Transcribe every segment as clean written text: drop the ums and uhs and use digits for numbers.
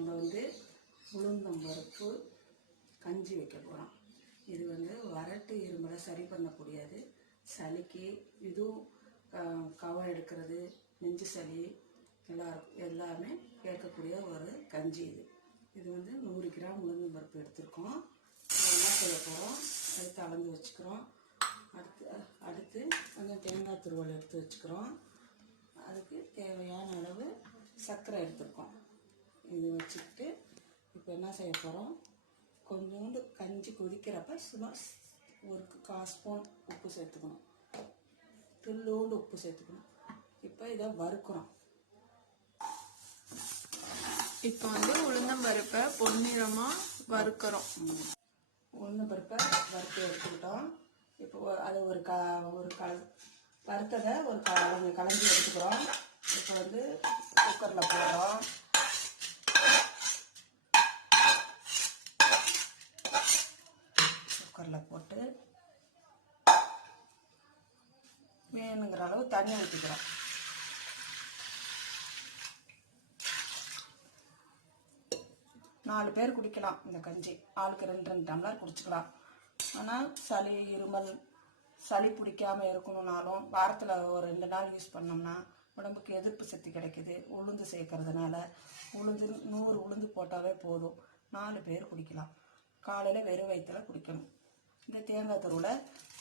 நம்ம வந்து உளுந்தம்பருப்பு கஞ்சி வைக்க போகிறோம். இது வந்து வறட்டு இருமலை சரி பண்ணக்கூடியது. சளிக்கு இதுவும் கவம் எடுக்கிறது, நெஞ்சு சளி எல்லாமே கேட்கக்கூடிய ஒரு கஞ்சி. இது வந்து 100 கிராம் உளுந்தம்பருப்பு எடுத்துருக்கோம். என்ன செய்ய போகிறோம், எடுத்து அளந்து வச்சுக்கிறோம். அடுத்து கொஞ்சம் தேங்காய் துருவல் எடுத்து வச்சுக்கிறோம். அதுக்கு தேவையான அளவு சர்க்கரை எடுத்துருக்கோம். இது வச்சுக்கிட்டு இப்போ என்ன செய்ய போகிறோம், கொஞ்சோண்டு கஞ்சி கொதிக்கிறப்ப சும்மா ஒரு 1/4 ஸ்பூன் உப்பு சேர்த்துக்கணும், துள்ளோண்டு உப்பு சேர்த்துக்கணும். இப்போ இதை வறுக்கிறோம். இப்போ வந்து உளுந்தம்பருப்பை பொன்னிறமாக வறுக்கிறோம். உளுந்தம்பருப்பை வறுத்து எடுத்துக்கிட்டோம். இப்போ அது ஒரு வறுத்ததை கொஞ்சம் கலஞ்சி எடுத்துக்கிறோம். இப்போ வந்து குக்கரில் போடுறோம். குக்கரில் போட்டு வேணுங்கிற அளவு தண்ணி ஊற்றிக்கிறோம். நாலு பேர் குடிக்கலாம் இந்த கஞ்சி. ஆளுக்கு 2 டம்ளர் குடிச்சிக்கலாம். ஆனால் சளி இருமல் சளி பிடிக்காமல் இருக்கணும்னாலும் வாரத்தில் ஒரு 2 நாள் யூஸ் பண்ணோம்னா உடம்புக்கு எதிர்ப்பு சக்தி கிடைக்குது. உளுந்து சேர்க்கறதுனால 100 உளுந்து போட்டாவே போதும். 4 பேர் குடிக்கலாம். காலையில் வெறும் வயிற்றுல குடிக்கணும். இந்த தேங்காய் துருவலை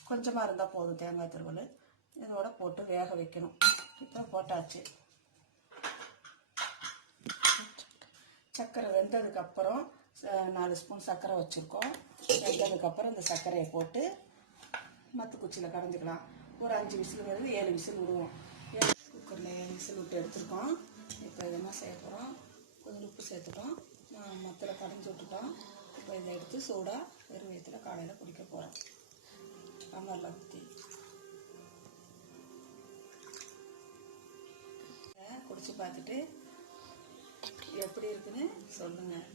கொஞ்சமாக இருந்தால் போதும். தேங்காய் துருவல் இதோட போட்டு வேக வைக்கணும். இப்போ போட்டாச்சு. சர்க்கரை வெந்ததுக்கப்புறம் 4 ஸ்பூன் சர்க்கரை வச்சுருக்கோம். வெந்ததுக்கப்புறம் இந்த சர்க்கரையை போட்டு மத்து குச்சியில் கடைஞ்சிக்கலாம். ஒரு 5 விசிலுங்கிறது 7 விசில் விடுவோம். குக்கரில் 7 விசில் விட்டு எடுத்துருக்கோம். இப்போ இதெல்லாம் செய்ய போகிறோம். கொஞ்சம் உப்பு சேர்த்துட்டோம், மத்தில் கடைஞ்சி விட்டுட்டோம். இப்போ இதை எடுத்து சூடாக வெறும் வயிற்றுல காலையில் குடிக்க போகிறோம். டம்ளரில் ஊற்றி குடிச்சு பார்த்துட்டு எப்படி இருக்குன்னு சொல்லுங்கள்.